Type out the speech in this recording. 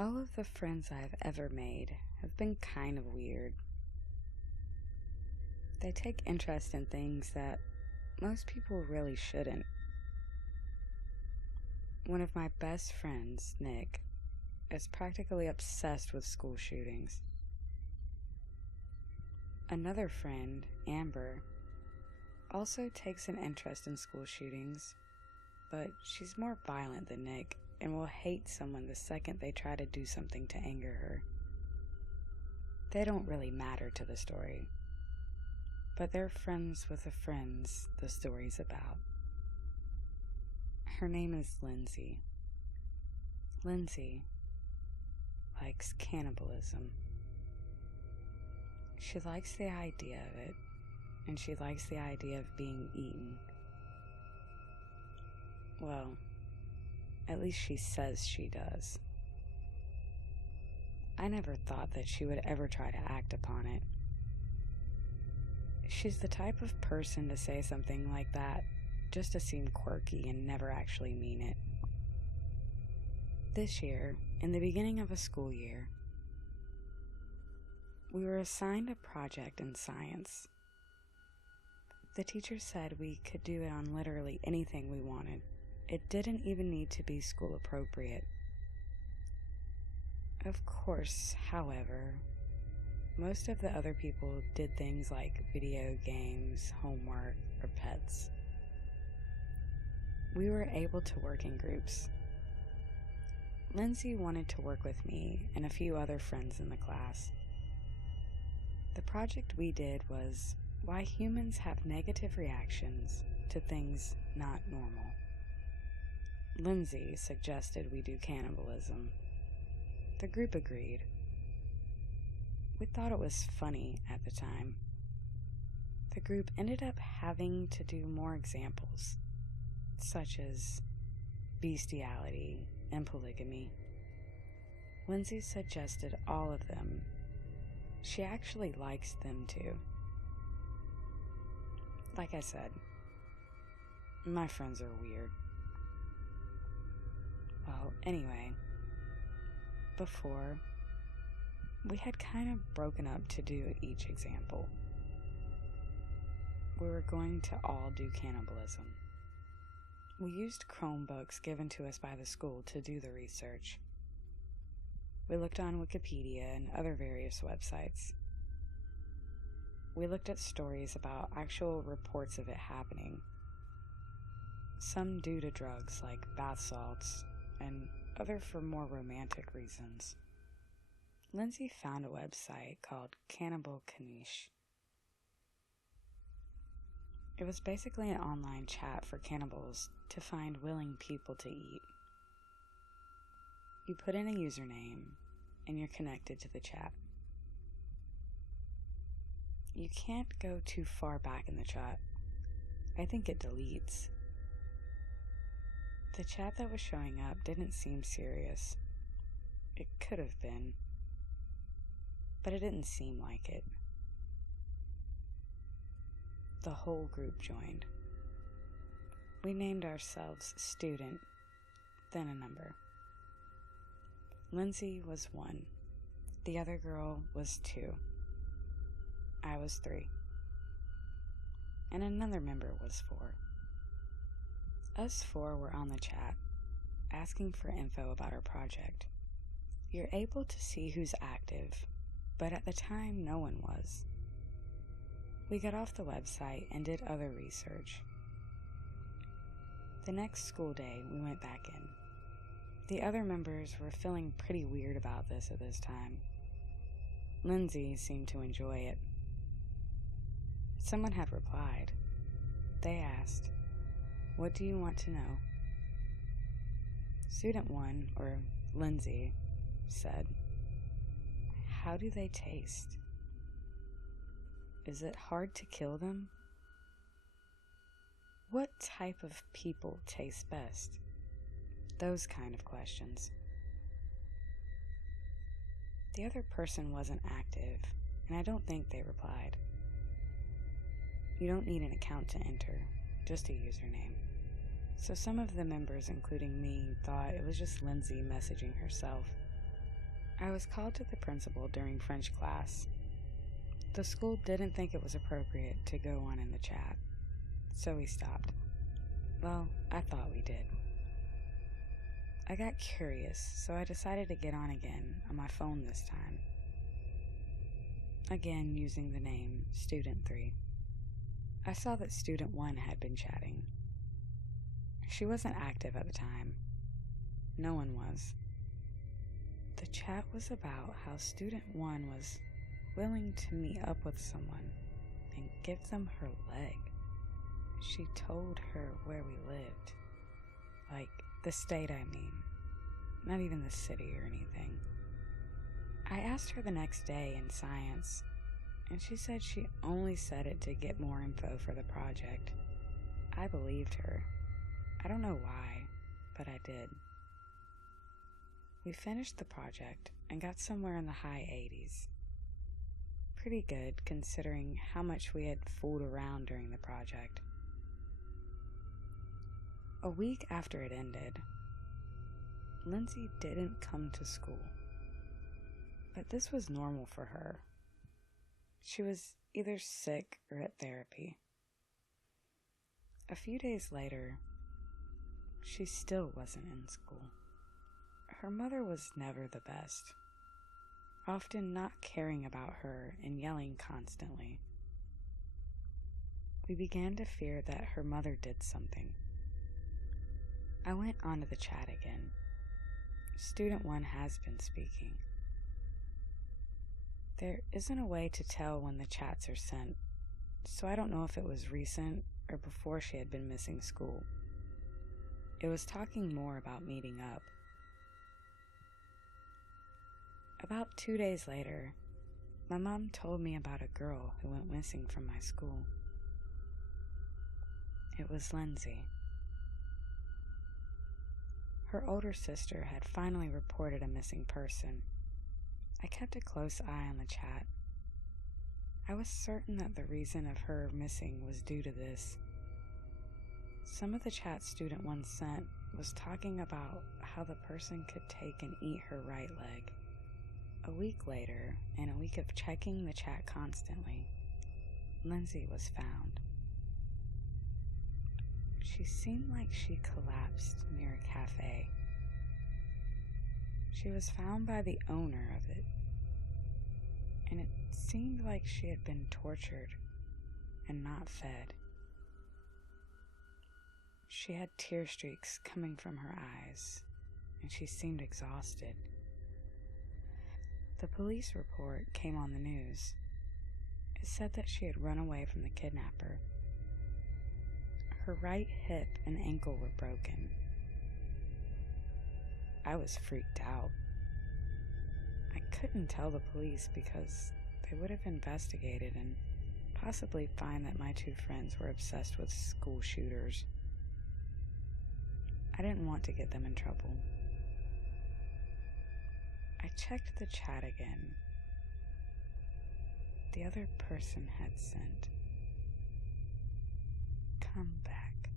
All of the friends I've ever made have been kind of weird. They take interest in things that most people really shouldn't. One of my best friends, Nick, is practically obsessed with school shootings. Another friend, Amber, also takes an interest in school shootings, but she's more violent than Nick and will hate someone the second they try to do something to anger her. They don't really matter to the story, but they're friends with the friends the story's about. Her name is Lindsay. Lindsay likes cannibalism. She likes the idea of it, and she likes the idea of being eaten. Well, at least she says she does. I never thought that she would ever try to act upon it. She's the type of person to say something like that just to seem quirky and never actually mean it. This year, in the beginning of a school year, we were assigned a project in science. The teacher said we could do it on literally anything we wanted. It didn't even need to be school appropriate. Of course, however, most of the other people did things like video games, homework, or pets. We were able to work in groups. Lindsay wanted to work with me and a few other friends in the class. The project we did was why humans have negative reactions to things not normal. Lindsay suggested we do cannibalism. The group agreed. We thought it was funny at the time. The group ended up having to do more examples, such as bestiality and polygamy. Lindsay suggested all of them. She actually likes them too. Like I said, my friends are weird. Well, anyway, before, we had kind of broken up to do each example. We were going to all do cannibalism. We used Chromebooks given to us by the school to do the research. We looked on Wikipedia and other various websites. We looked at stories about actual reports of it happening. Some due to drugs like bath salts, and other for more romantic reasons. Lindsay found a website called Cannibalism. It was basically an online chat for cannibals to find willing people to eat. You put in a username, and you're connected to the chat. You can't go too far back in the chat. I think it deletes. The chat that was showing up didn't seem serious. It could have been, but it didn't seem like it. The whole group joined. We named ourselves Student, then a number. Lindsay was 1. The other girl was 2. I was 3. And another member was 4. Us 4 were on the chat, asking for info about our project. You're able to see who's active, but at the time no one was. We got off the website and did other research. The next school day, we went back in. The other members were feeling pretty weird about this at this time. Lindsay seemed to enjoy it. Someone had replied. They asked, "What do you want to know?" Student 1, or Lindsay, said, "How do they taste? Is it hard to kill them? What type of people taste best?" Those kind of questions. The other person wasn't active, and I don't think they replied. You don't need an account to enter, just a username. So some of the members, including me, thought it was just Lindsay messaging herself. I was called to the principal during French class. The school didn't think it was appropriate to go on in the chat, so we stopped. Well, I thought we did. I got curious, so I decided to get on again on my phone this time. Again, using the name Student 3. I saw that Student 1 had been chatting. She wasn't active at the time. No one was. The chat was about how Student 1 was willing to meet up with someone and give them her leg. She told her where we lived. Like, the state, I mean. Not even the city or anything. I asked her the next day in science, and she said she only said it to get more info for the project. I believed her. I don't know why, but I did. We finished the project and got somewhere in the high 80s. Pretty good considering how much we had fooled around during the project. A week after it ended, Lindsay didn't come to school. But this was normal for her. She was either sick or at therapy. A few days later, she still wasn't in school. Her mother was never the best, often not caring about her and yelling constantly. We began to fear that her mother did something. I went onto the chat again. Student 1 has been speaking. There isn't a way to tell when the chats are sent, so I don't know if it was recent or before she had been missing school. It was talking more about meeting up. About 2 days later, my mom told me about a girl who went missing from my school. It was Lindsay. Her older sister had finally reported a missing person. I kept a close eye on the chat. I was certain that the reason of her missing was due to this. Some of the chat Student 1 sent was talking about how the person could take and eat her right leg. A week later, and a week of checking the chat constantly, Lindsay was found. She seemed like she collapsed near a cafe. She was found by the owner of it, and it seemed like she had been tortured and not fed. She had tear streaks coming from her eyes, and she seemed exhausted. The police report came on the news. It said that she had run away from the kidnapper. Her right hip and ankle were broken. I was freaked out. I couldn't tell the police because they would have investigated and possibly find that my two friends were obsessed with school shooters. I didn't want to get them in trouble. I checked the chat again. The other person had sent, "Come back."